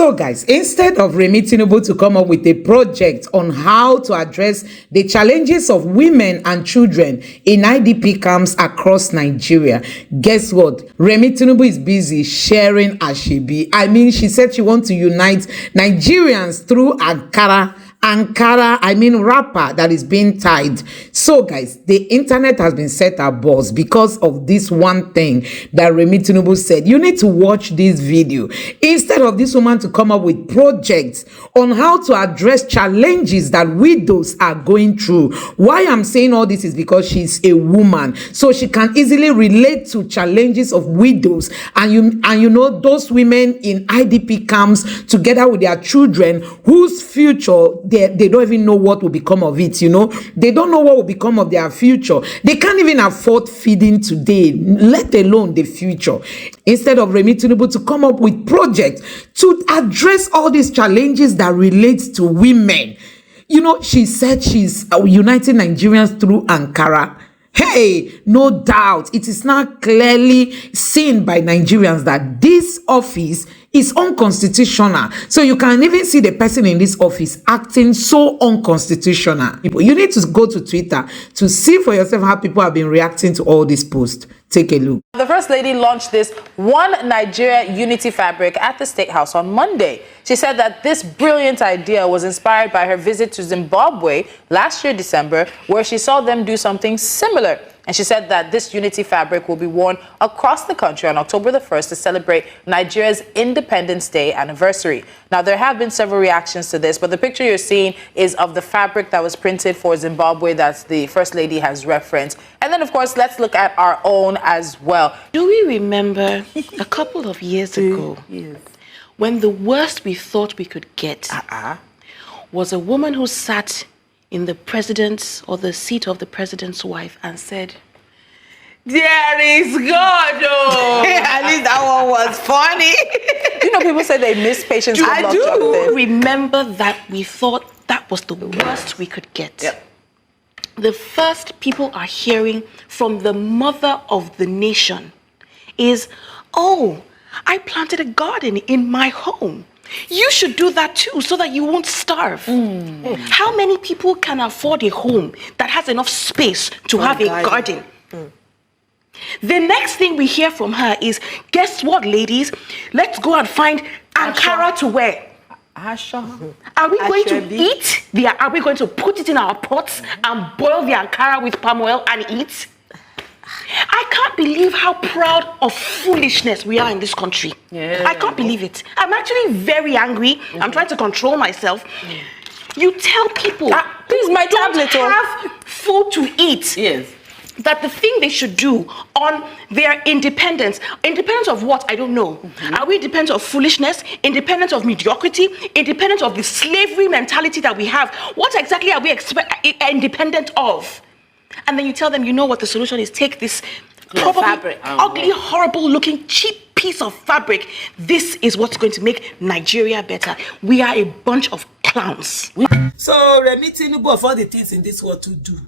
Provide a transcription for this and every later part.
So guys, instead of Remi Tinubu to come up with a project on how to address the challenges of women and children in IDP camps across Nigeria, guess what? Remi Tinubu is busy sharing Ashebi. I mean, she said she wants to unite Nigerians through Ankara, rapper that is being tied. So guys, the internet has been set abuzz because of this one thing that Remi Tinubu said. You need to watch this video. Instead of this woman to come up with projects on how to address challenges that widows are going through. Why I'm saying all this is because she's a woman, so she can easily relate to challenges of widows, and you know those women in IDP camps together with their children whose future they don't even know what will become of it. They don't know what will become of their future. They can't even afford feeding today, let alone the future. Instead of Remi Tinubu to come up with projects to address all these challenges that relate to women, she said she's uniting Nigerians through Ankara. Hey, no doubt, it is now clearly seen by Nigerians that this office is unconstitutional. So you can even see the person in this office acting so unconstitutional. You need to go to Twitter to see for yourself how people have been reacting to all these posts. Take a look. The First Lady launched this One Nigeria Unity fabric at the State House on Monday. She said that this brilliant idea was inspired by her visit to Zimbabwe last year, December, where she saw them do something similar. And she said that this unity fabric will be worn across the country on October the 1st to celebrate Nigeria's Independence Day anniversary. Now, there have been several reactions to this, but the picture you're seeing is of the fabric that was printed for Zimbabwe that the First Lady has referenced. And then, of course, let's look at our own as well. Do we remember a couple of years ago when the worst we thought we could get was a woman who sat in the president's or the seat of the president's wife and said, "There is God." Oh, at least that one was funny. People say they miss patience. I do remember that we thought that was the worst we could get. Yep. The first people are hearing from the mother of the nation is, "Oh, I planted a garden in my home. You should do that too so that you won't starve." How many people can afford a home that has enough space to have a garden? The next thing we hear from her is, "Guess what, ladies? Let's go and find Ankara to wear." Are we going to eat? Are we going to put it in our pots and boil the Ankara with palm oil and eat? I can't believe how proud of foolishness we are in this country. I can't believe it. I'm actually very angry. I'm trying to control myself. You tell people, please, my tablet, don't have food to eat. That the thing they should do on their independence of what? I don't know. Are we independent of foolishness? Independent of mediocrity? Independent of the slavery mentality that we have? What exactly are we independent of? And then you tell them, you know what the solution is? Take this probably fabric, ugly, horrible looking, cheap piece of fabric. This is what's going to make Nigeria better. We are a bunch of clowns. So Remi Tinubu, of all the things in this world to do,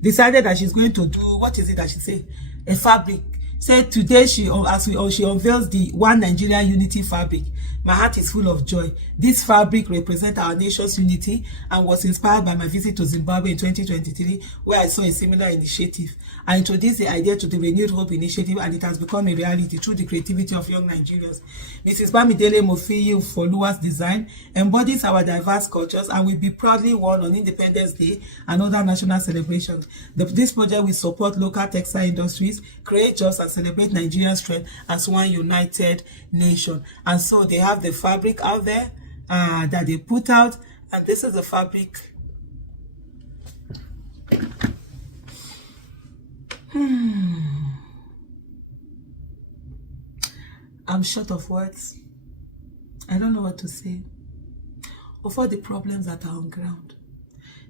decided that she's going to do, what is it that she said? A fabric. Said today she unveils the One Nigeria Unity fabric. My heart is full of joy. This fabric represents our nation's unity and was inspired by my visit to Zimbabwe in 2023, where I saw a similar initiative. I introduced the idea to the Renewed Hope Initiative, and it has become a reality through the creativity of young Nigerians. Mrs. Bamidele Mofiyi Foluwa's design embodies our diverse cultures and will be proudly worn on Independence Day and other national celebrations. This project will support local textile industries, create jobs, and celebrate Nigeria's strength as one united nation. And so they have the fabric out there that they put out, and this is the fabric. I'm short of words. I don't know what to say of all the problems that are on ground.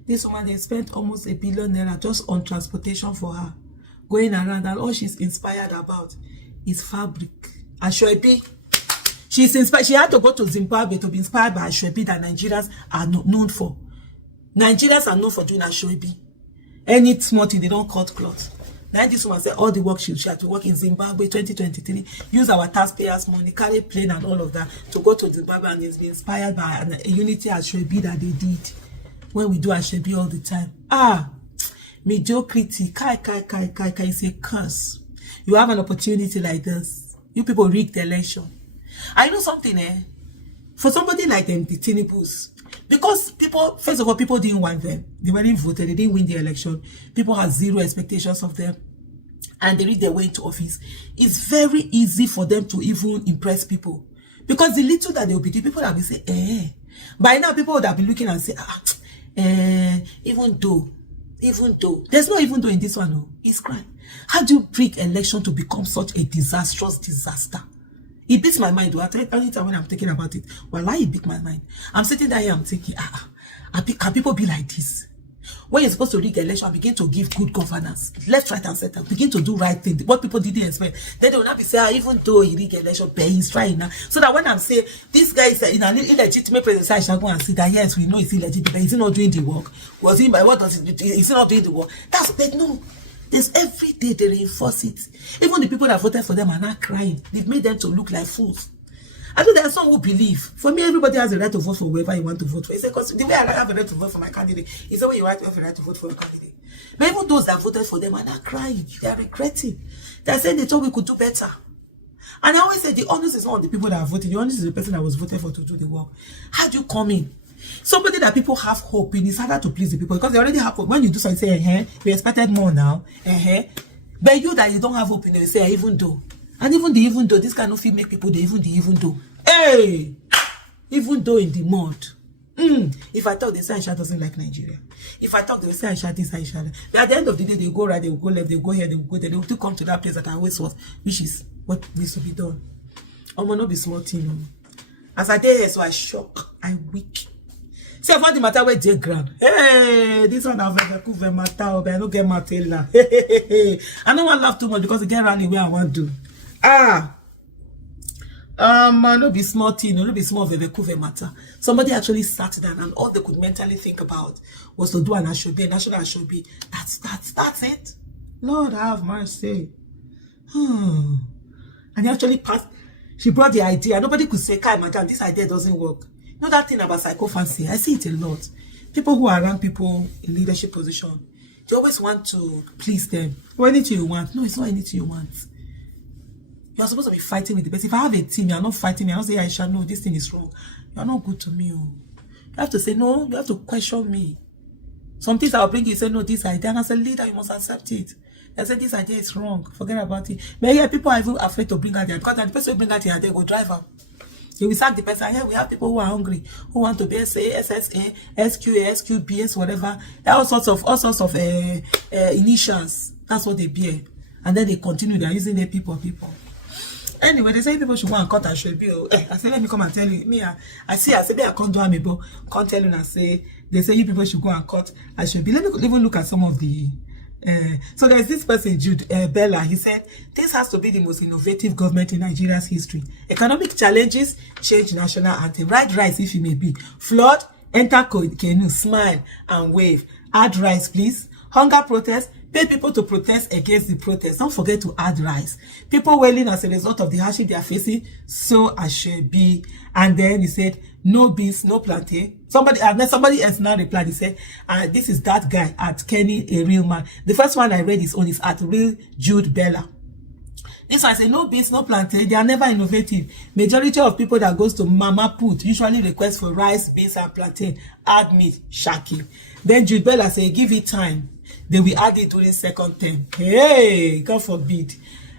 This woman, they spent almost R1 billion just on transportation for her, going around, and all she's inspired about is fabric. Ashwebi. She's inspired. She had to go to Zimbabwe to be inspired by Ashwebi that Nigerians are known for. Nigerians are known for doing Ashwebi. Any small thing, they don't cut cloth. Now this woman said all the work she had to work in Zimbabwe 2023, use our taxpayers' money, carry plane and all of that to go to Zimbabwe, and it's been inspired by a unity Ashwebi that they did when we do Ashwebi all the time. Mediocrity, kai is a curse. You have an opportunity like this. You people rigged the election. I know something, for somebody like them, the Tinubus, because people, first of all, people didn't want them. They weren't voted. They didn't win the election. People had zero expectations of them, and they read their way into office. It's very easy for them to even impress people, because the little that they'll be doing, people that will say, By now, people would have been looking and say, even though, there's no even though in this one. No, it's crime. How do you rig election to become such a disastrous disaster? It beats my mind. Anytime when I'm thinking about it, well, it beats my mind. I'm sitting there here, I'm thinking, can people be like this? When you're supposed to rig election and begin to give good governance, left, right, and center, begin to do right thing, what people didn't expect, then they will not be saying, even though he rig election, but he's trying now. So that when I'm saying, this guy is in an illegitimate president, I shall go and see that, yes, we know it's illegitimate, but is he not doing the work? Was he, by what does he do? Is he not doing the work? That's, but no. There's every day they reinforce it. Even the people that voted for them are not crying. They've made them to look like fools. I know there are some who believe. For me, everybody has a right to vote for whoever you want to vote for. It's because the way I have a right to vote for my candidate is the way you have a right to vote for your candidate. But even those that voted for them are not crying. They are regretting. They are saying they thought we could do better. And I always say the honest is not the people that are voting. The honest is the person that was voted for to do the work. How do you come in? Somebody that people have hope in, it's harder to please the people because they already have hope. When you do something, say, we expected more now. But you that you don't have hope in, they say, even though. And even though, this kind of feel make people, even though. Hey! Even though in the mud. If I talk, they say Aisha doesn't like Nigeria. If I talk, they will say Aisha this, Aisha that. But at the end of the day, they go right, they will go left, they will go here, they will go there. They will still come to that place that I always was, which is what needs to be done. I will not be small thing. As I did here, so I shock, I weak. See, I found the matter with J Grand. Hey, this one I've ever covered matter, but I don't get matter. I don't want to laugh too much because it get rally where I want to. No be small thing, no be small of matter. Somebody actually sat down and all they could mentally think about was to do an Ashobi, a national Ashobi. That's it. Lord have mercy. And he actually passed. She brought the idea. Nobody could say, Kai, madam, this idea doesn't work. You know that thing about psychophancy? I see it a lot. People who are around people in leadership position, they always want to please them. What anything you want? No, it's not anything you want. You are supposed to be fighting with the person. If I have a team, you are not fighting me. I don't say, Aisha, no, this thing is wrong. You are not good to me. You have to say, no, you have to question me. Some things I will bring you, say, no, this idea. And as a leader, you must accept it. I said, this idea is wrong. Forget about it. But yeah, people are even afraid to bring out their, because the person who bring out their idea will drive out. They will sack the person. Here we have people who are hungry, who want to be SA, SSA, SQA, SQBS, whatever. All sorts of initials. That's what they bear. And then they continue. They're using their people. Anyway, they say people should go and cut Ashobi. I say, let me come and tell you. Me, I say, I can't do amiibo. Can't tell you and say, they say you people should go and cut Ashobi. Let me even look at some of the. So there's this person, Jude Bella. He said, this has to be the most innovative government in Nigeria's history. Economic challenges, change national anthem. Ride rice if you may be. Flood, enter canoe, smile and wave. Add rice, please. Hunger protest, pay people to protest against the protest. Don't forget to add rice. People wailing as a result of the hardship they are facing, so I should be. And then he said, no beans, no plantain. Somebody else now replied, he said, this is that guy at Kenny, a real man. The first one I read his own is at real Jude Bella. This one I say, no beans, no plantain. They are never innovative. Majority of people that goes to Mama Put usually request for rice, beans, and plantain. Add meat, shaki. Then Jude Bella say, give it time. They will add it during second term. Hey, God forbid.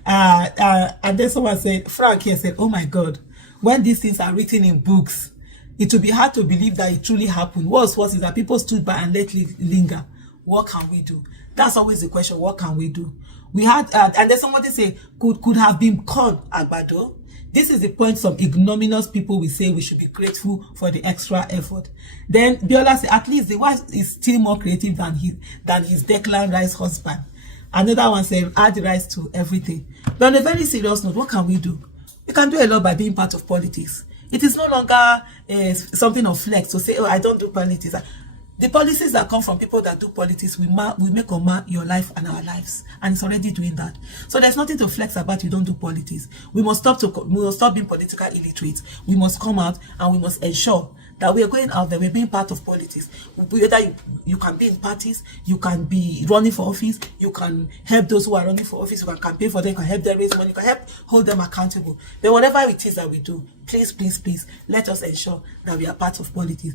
And then someone said, Frank here said, oh my God, when these things are written in books, it will be hard to believe that it truly happened. What's worse is that people stood by and let it linger. What can we do? That's always the question. What can we do? We had, and then somebody say, could have been corn, Agbado. This is the point some ignominious people will say we should be grateful for the extra effort. Then Biola said, at least the wife is still more creative than his Declan Rice husband. Another one said, add rice to everything. But on a very serious note, what can we do? We can do a lot by being part of politics. It is no longer something of flex to say, oh, I don't do politics. The policies that come from people that do politics will make or mar your life and our lives, and it's already doing that. So there's nothing to flex about. You don't do politics. We must stop being political illiterate. We must come out and we must ensure that we are going out there, we're being part of politics. Whether you can be in parties, you can be running for office, you can help those who are running for office, you can campaign for them, you can help them raise money, you can help hold them accountable. But whatever it is that we do, please, let us ensure that we are part of politics.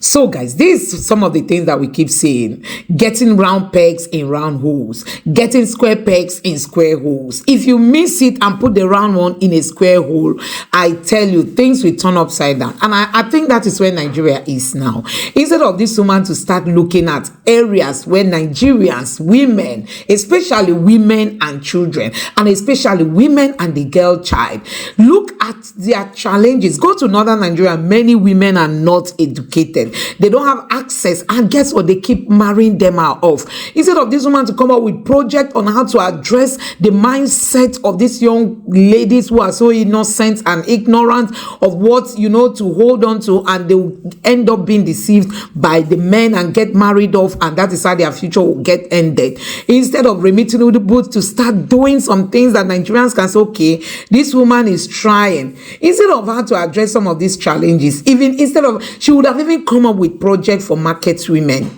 So guys, these are some of the things that we keep saying. Getting round pegs in round holes. Getting square pegs in square holes. If you miss it and put the round one in a square hole, I tell you, things will turn upside down. And I think that is where Nigeria is now. Instead of this woman to start looking at areas where Nigerians, women, especially women and children, and especially women and the girl child, look at their challenges. Go to northern Nigeria, many women are not educated. They don't have access, and guess what? They keep marrying them out off. Instead of this woman to come up with project on how to address the mindset of these young ladies who are so innocent and ignorant of what, to hold on to, and they will end up being deceived by the men and get married off, and that is how their future will get ended. Instead of Remi Tinubu to start doing some things that Nigerians can say, okay, this woman is trying. Instead of her to address some of these challenges, she would have even come up with projects for market women.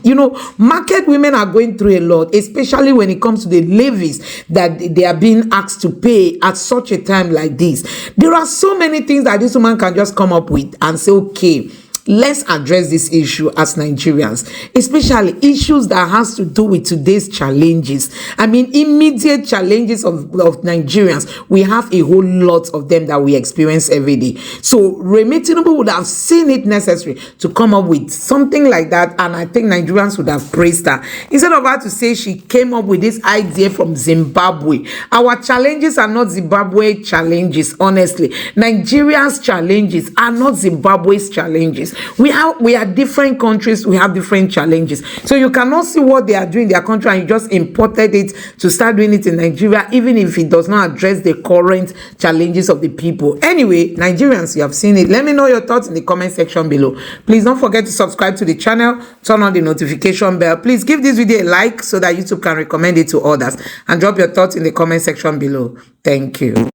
Market women are going through a lot, especially when it comes to the levies that they are being asked to pay at such a time like this. There are so many things that this woman can just come up with and say, okay, let's address this issue as Nigerians, especially issues that has to do with today's challenges. I mean, immediate challenges of Nigerians. We have a whole lot of them that we experience every day. So Remi Tinubu would have seen it necessary to come up with something like that, and I think Nigerians would have praised her. Instead of her to say she came up with this idea from Zimbabwe. Our challenges are not Zimbabwe challenges, honestly. Nigeria's challenges are not Zimbabwe's challenges. We are different countries, we have different challenges. So you cannot see what they are doing in their country and you just imported it to start doing it in Nigeria, even if it does not address the current challenges of the people. Anyway, Nigerians, you have seen it. Let me know your thoughts in the comment section below. Please don't forget to subscribe to the channel, turn on the notification bell. Please give this video a like so that YouTube can recommend it to others, and drop your thoughts in the comment section below. Thank you.